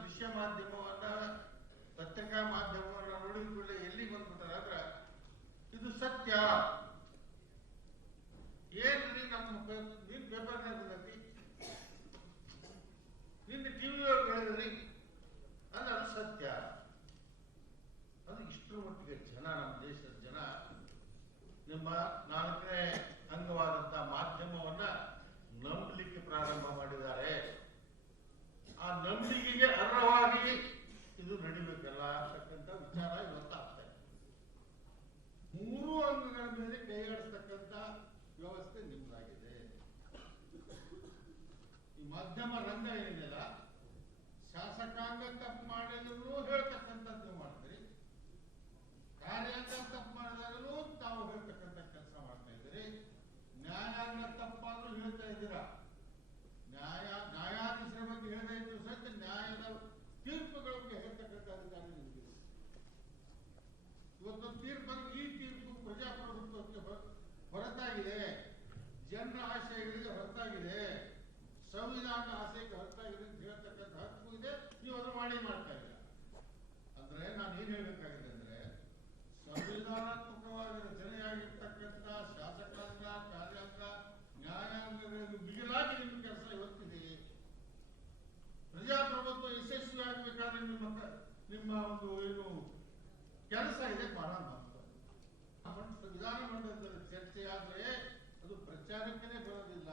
ದೃಶ್ಯ ಮಾಧ್ಯಮವನ್ನ ಪತ್ರಿಕಾ ಮಾಧ್ಯಮವನ್ನ ನೋಡಿದ ಕೂಡಲೇ ಎಲ್ಲಿಗೆ ಬಂದ್ಬಿಟ್ಟಾರ ಅಂದ್ರ ಇದು ಸತ್ಯ. ಏನ್ರಿ ನಮ್ಮ ನಿನ್ ಪೇಪರ್ನಾಗ ಬಂದೈತಿ, ನಿನ್ನೆ ಟಿವಿ ಹೇಳಿದ್ರಿ ಅಂದ್ರೆ ಅದು ಸತ್ಯ. ಅದು ಇಷ್ಟರ ಮಟ್ಟಿಗೆ ಜನ, ನಮ್ಮ ದೇಶದ ಜನ ನಿಮ್ಮ 4ನೇ ಅಂಗವಾದಂತ ಮಾಧ್ಯಮವನ್ನ ನಂಬಲಿಕ್ಕೆ ಪ್ರಾರಂಭ ಮಾಡಿದ್ದಾರೆ. ಆ ನಂಬಿಕೆಗೆ ಅರ್ಹವಾಗಿ ಇದು ನಡಿಬೇಕಲ್ಲ ಅಂತಕ್ಕಂಥ ವಿಚಾರ ಇವತ್ತು ಆಗ್ತಾ ಇದೆ. 3 ಅಂಗಗಳ ಮೇಲೆ ಕೈಯಾಡಿಸ್ತಕ್ಕಂಥ ವ್ಯವಸ್ಥೆ ನಿಮ್ದಾಗಿದೆ. ಈ ಮಾಧ್ಯಮ ರಂಗ ಏನಿದೆಯಲ್ಲ, ಶಾಸಕಾಂಗ ತಪ್ಪು ಮಾಡಿದ್ರು ಹೇಳ್ತಕ್ಕಂಥದ್ದು ನೀವು ಮಾಡ್ತೀರಿ, ಕಾರ್ಯಾಂಗ ತಪ್ಪು ಮಾಡಿದಾಗಲೂ ತಾವು ಹೇಳ್ತಕ್ಕಂಥ ಕೆಲಸ ಮಾಡ್ತಾ ಇದ್ದೀರಿ, ನ್ಯಾಯಾಂಗ ತಪ್ಪಾದ್ರೂ ಹೇಳ್ತಾ ಇದ್ದೀರಾ. ನ್ಯಾಯಾಧೀಶರ ಬಗ್ಗೆ ಹೇಳದೇ ಇದ್ರು ಸಹಿತ ನ್ಯಾಯದ ತೀರ್ಪುಗಳ ಬಗ್ಗೆ ಹೇಳ್ತಕ್ಕಂಥ ಅಧಿಕಾರ ನಿಮಗಿದೆ. ಇವತ್ತು ತೀರ್ಪನ್ನು, ಈ ತೀರ್ಪು ಪ್ರಜಾಪ್ರಭುತ್ವಕ್ಕೆ ಹೊರತಾಗಿದೆ, ಜನರ ಆಶಯಗಳಿಗೆ ಹೊರತಾಗಿದೆ, ಸಂವಿಧಾನದ ಆಶಯಕ್ಕೆ ಹೊರತಾಗಿದೆ ಅಂತ ಹೇಳ್ತಕ್ಕಂಥ ಹಕ್ಕು ಇದೆ. ನೀವು ಅದು ಮಾಡ್ತಾ ಇಲ್ಲ ಅಂದ್ರೆ ನಾನು ಏನ್ ಹೇಳ್ಬೇಕಾಗಿದೆ ಅಂದ್ರೆ, ಸಂವಿಧಾನಾತ್ಮಕವಾಗಿ ರಚನೆಯಾಗಿರ್ತಕ್ಕಂಥ ಶಾಸಕಾಂಗ, ಕಾರ್ಯಾಂಗ, ನ್ಯಾಯಾಂಗಗಳಿಗೆ ಬಿಗಿಲಾಗಿ ನಿಮ್ಮ ಕೆಲಸ ಇವತ್ತಿದೆ. ಪ್ರಜಾಪ್ರಭುತ್ವ ಯಶಸ್ವಿ ಆಗಬೇಕಾದ್ರೆ ನಿಮ್ಮ ಒಂದು ಏನು ಕೆಲಸ ಇದೆ ಬಹಳ ಮಹತ್ವ. ವಿಧಾನಮಂಡಲದಲ್ಲಿ ಚರ್ಚೆ ಆದ್ರೆ ಅದು ಪ್ರಚಾರಕ್ಕೇ ಬರೋದಿಲ್ಲ.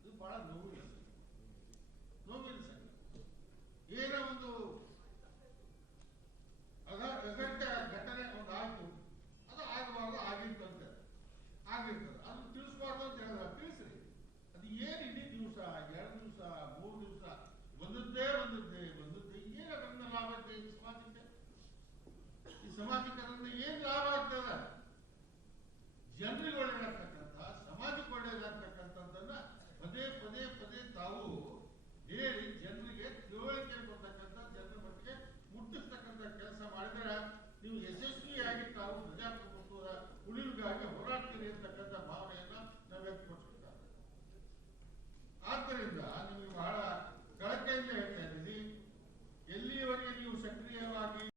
ಇದು ಬಹಳ ನೋವಿನ ಸಂಗತಿ. ಏನೋ ಒಂದು ಅಗತ್ಯ ಘಟನೆ ಒಂದು ಆಯ್ತು, ಅದು ಆಗಬಾರ್ದು, ಆಗಿರ್ತದೆ, ಅದು ತಿಳಿಸ್ಬಾರ್ದು ಅಂತ ಹೇಳಿದ್ರೆ ತಿಳಿಸ್ರಿ. ಅದು ಏನು ಇಡೀ ದಿವಸ, 2 ದಿವಸ, 3 ದಿವಸ ಬಂದದ್ದೇ ಏನು ಅದರಿಂದ ಲಾಭ ಐತೆ ಈ ಸಮಾಜಕ್ಕೆ ಅದರಿಂದ ಏನ್ ಲಾಭ ಆಗ್ತದೆ? ಜನರಿಗೆ ಒಳ್ಳೇದಾಗ್ತಕ್ಕಂಥ, ಸಮಾಜಕ್ಕೆ ಒಳ್ಳೇದಾಗ್ತಕ್ಕಂಥದ್ದನ್ನ ಪದೇ ತಾವು ಹೇಳಿ ಜನರಿಗೆ ತಿಳುವಳಿಕೆ ಕೊಡ್ತಕ್ಕಂಥ, ಜನರ ಮಟ್ಟಿಗೆ ಮುಟ್ಟಿಸ್ತಕ್ಕಂಥ ಕೆಲಸ ಮಾಡಿದ್ರೆ ನೀವು ಯಶಸ್ವಿ